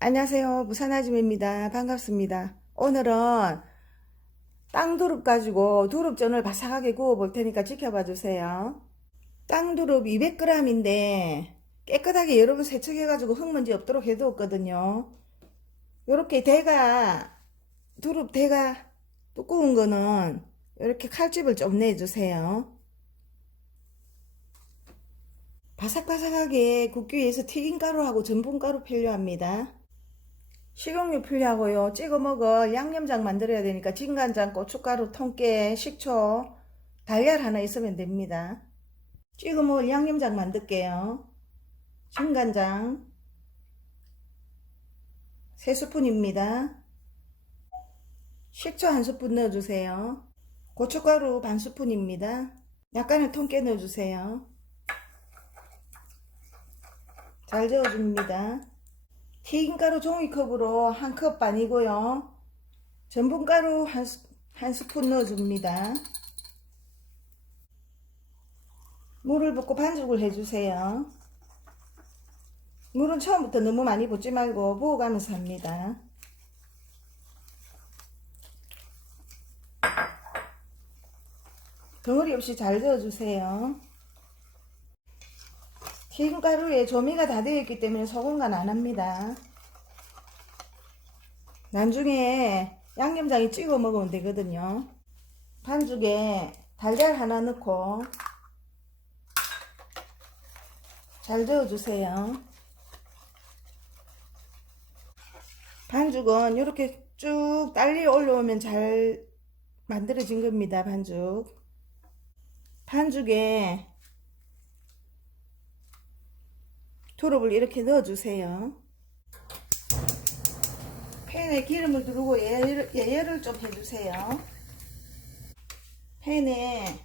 안녕하세요. 부산아줌입니다. 반갑습니다. 오늘은 땅두릅 가지고 두릅전을 바삭하게 구워 볼 테니까 지켜봐 주세요. 땅두릅 200g인데 깨끗하게 여러 번 세척해 가지고 흙먼지 없도록 해두었거든요. 요렇게 대가 두릅 대가 두꺼운 거는 이렇게 칼집을 좀 내주세요. 바삭바삭하게 굽기 위해서 튀김가루하고 전분가루 필요합니다. 식용유 필요하고요. 찍어 먹어 양념장 만들어야 되니까 진간장, 고춧가루, 통깨, 식초, 달걀 하나 있으면 됩니다. 찍어 먹을 양념장 만들게요. 진간장 3스푼입니다. 식초 1스푼 넣어주세요. 고춧가루 반 스푼입니다. 약간의 통깨 넣어주세요. 잘 저어줍니다. 튀김가루 종이컵으로 한 컵 반이고요. 전분가루 한, 스- 한 스푼 넣어줍니다. 물을 붓고 반죽을 해주세요. 물은 처음부터 너무 많이 붓지 말고 부어가면서 합니다. 덩어리 없이 잘 저어주세요. 튀김가루에 조미가 다 되어 있기 때문에 소금간 안 합니다. 나중에 양념장에 찍어 먹으면 되거든요. 반죽에 달걀 하나 넣고 잘 저어주세요. 반죽은 이렇게 쭉 딸리 올라오면 잘 만들어진 겁니다. 반죽. 반죽에 두릅을 이렇게 넣어주세요. 팬에 기름을 두르고 예열, 예열을 좀 해주세요. 팬에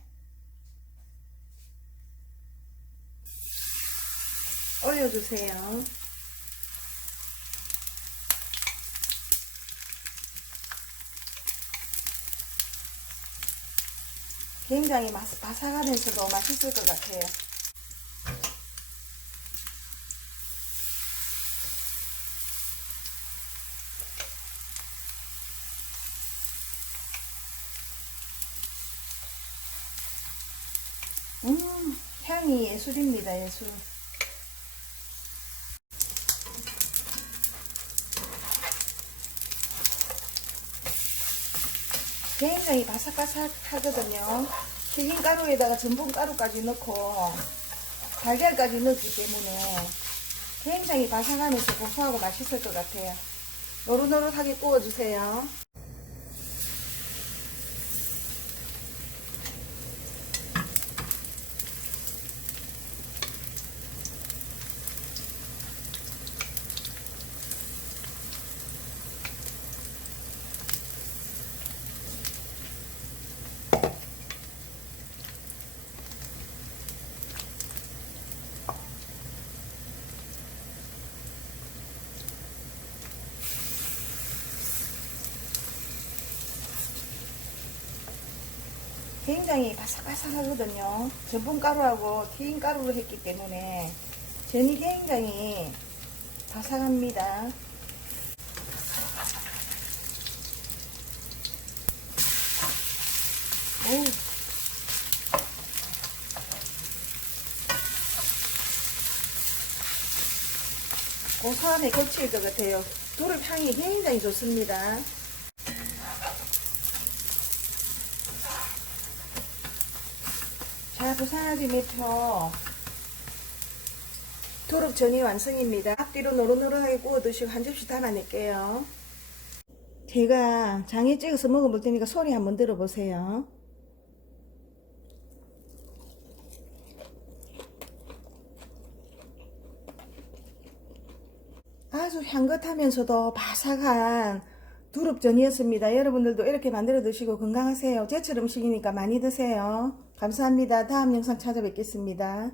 올려주세요. 굉장히 맛- 바삭하면서도 맛있을 것 같아요. 음, 향이 예술입니다, 예술. 굉장히 바삭바삭하거든요. 튀김가루에다가 전분가루까지 넣고 달걀까지 넣기 때문에 굉장히 바삭하면서 고소하고 맛있을 것 같아요. 노릇노릇하게 구워주세요. 굉장히 바삭바삭하거든요. 전분가루하고 튀김가루로 했기 때문에 전이 굉장히 바삭합니다. 오. 고소함에 겹칠 것 같아요. 두릅 향이 굉장히 좋습니다. 자, 부산아지 매표 도릅전이 완성입니다. 앞뒤로 노릇노릇하게 구워 드시고 한 접시 담아낼게요. 제가 장에 찍어서 먹어볼 테니까 소리 한번 들어보세요. 아주 향긋하면서도 바삭한 두릅전이었습니다. 여러분들도 이렇게 만들어 드시고 건강하세요. 제철 음식이니까 많이 드세요. 감사합니다. 다음 영상 찾아뵙겠습니다.